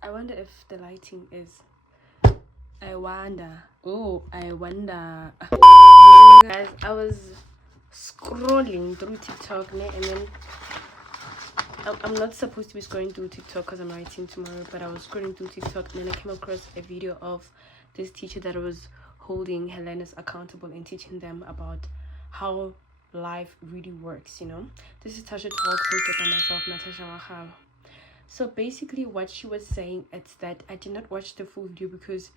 I wonder if the lighting is. I wonder. Oh, I wonder. Guys, I was scrolling through TikTok, and then I'm not supposed to be scrolling through TikTok because I'm writing tomorrow, but I was scrolling through TikTok and then I came across a video of this teacher that was holding Helenas accountable and teaching them about how life really works, you know. This is Tasha Talk, hosted by myself, Natasha Mahal. So basically what she was saying is that I did not watch the full video because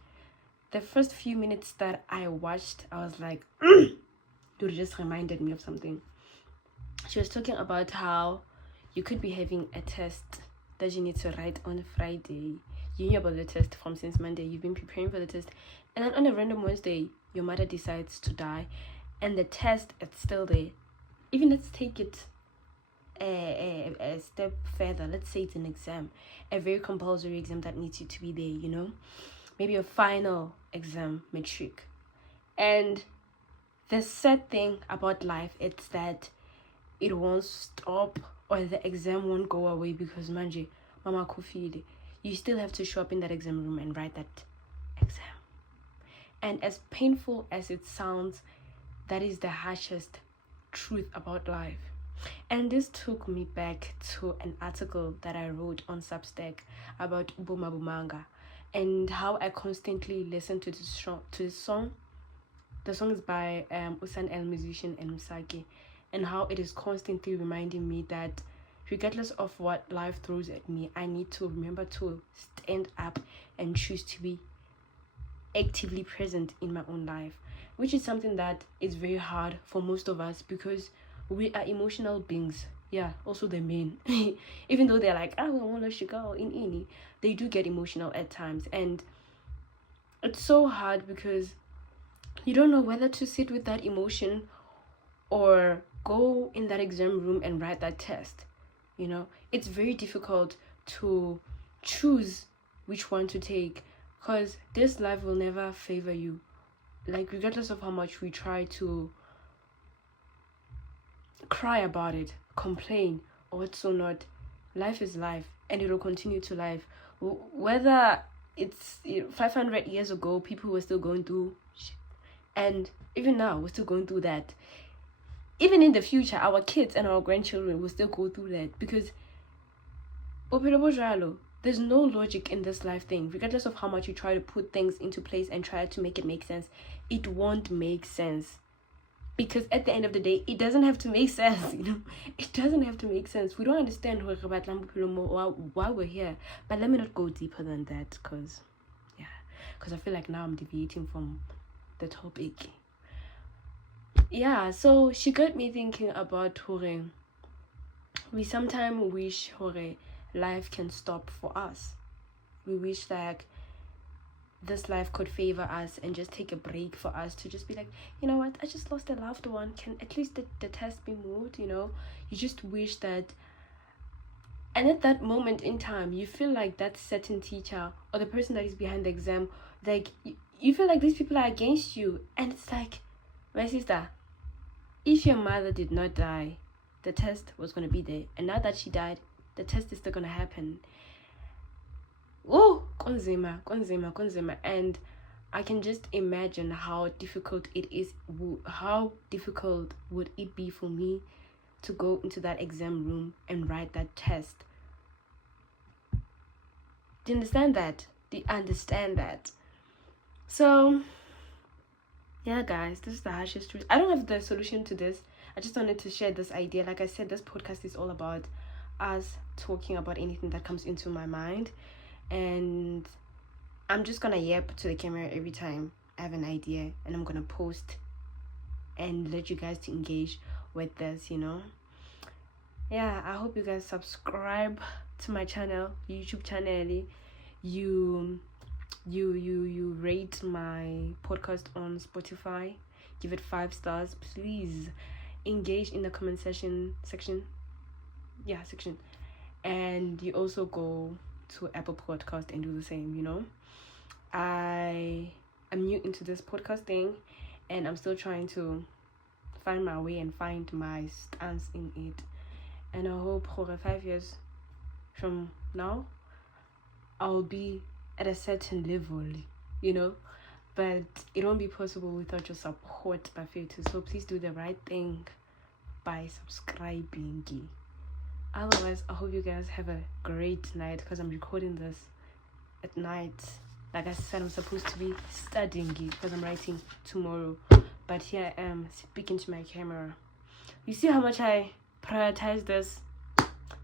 the first few minutes that I watched, I was like, dude, it just reminded me of something. She was talking about how you could be having a test that you need to write on Friday. You knew about the test from since Monday. You've been preparing for the test. And then on a random Wednesday, your mother decides to die. And the test is still there. Even let's take it a step further. Let's say it's an exam. A very compulsory exam that needs you to be there, you know. Maybe a final exam, matric. And the sad thing about life is that it won't stop, or the exam won't go away because manje mama kufile. You still have to show up in that exam room and write that exam. And as painful as it sounds, that is the harshest truth about life. And this took me back to an article that I wrote on Substack about Uboma Bumanga and how I constantly listen to this song. The song is by Usan El Musician and Msaki, and how it is constantly reminding me that regardless of what life throws at me, I need to remember to stand up and choose to be actively present in my own life, which is something that is very hard for most of us because we are emotional beings. Yeah, also the men. Even though they're like, oh, I want to go in any, they do get emotional at times. And it's so hard because you don't know whether to sit with that emotion or go in that exam room and write that test. You know, it's very difficult to choose which one to take because this life will never favor you. Like, regardless of how much we try to cry about it, complain, or what's so not, life is life and it will continue to life. Whether it's 500 years ago, people were still going through shit. And even now, we're still going through that. Even in the future, our kids and our grandchildren will still go through that because there's no logic in this life thing. Regardless of how much you try to put things into place and try to make it make sense, it won't make sense. Because at the end of the day, it doesn't have to make sense, you know. It doesn't have to make sense. We don't understand why we're here. But let me not go deeper than that because I feel like now I'm deviating from the topic. Yeah, so she got me thinking about hore. We sometimes wish hore life can stop for us. We wish that this life could favor us and just take a break for us to just be like, you know what, I just lost a loved one. Can at least the test be moved, you know? You just wish that. And at that moment in time, you feel like that certain teacher or the person that is behind the exam, like, you feel like these people are against you. And it's like, my sister, if your mother did not die, the test was going to be there. And now that she died, the test is still going to happen. Oh, konzima. And I can just imagine how difficult it is. How difficult would it be for me to go into that exam room and write that test? Do you understand that? So, yeah, guys, this is the harshest truth. I don't have the solution to this. I just wanted to share this idea. Like I said, this podcast is all about us talking about anything that comes into my mind. And I'm just gonna yap to the camera every time I have an idea, and I'm gonna post and let you guys to engage with this, you know. Yeah, I hope you guys subscribe to my channel, YouTube channel. You rate my podcast on Spotify, give it 5 stars. Please engage in the comment section, and you also go to Apple Podcast and do the same, you know. I am new into this podcast thing and I'm still trying to find my way and find my stance in it, and I hope for 5 years from now I'll be at a certain level, you know, but it won't be possible without your support, Bafethu. So please do the right thing by subscribing. Otherwise, I hope you guys have a great night, because I'm recording this at night. Like I said, I'm supposed to be studying because I'm writing tomorrow, but here I am speaking to my camera. You see how much I prioritize this?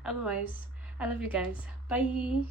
Otherwise, I love you guys. Bye.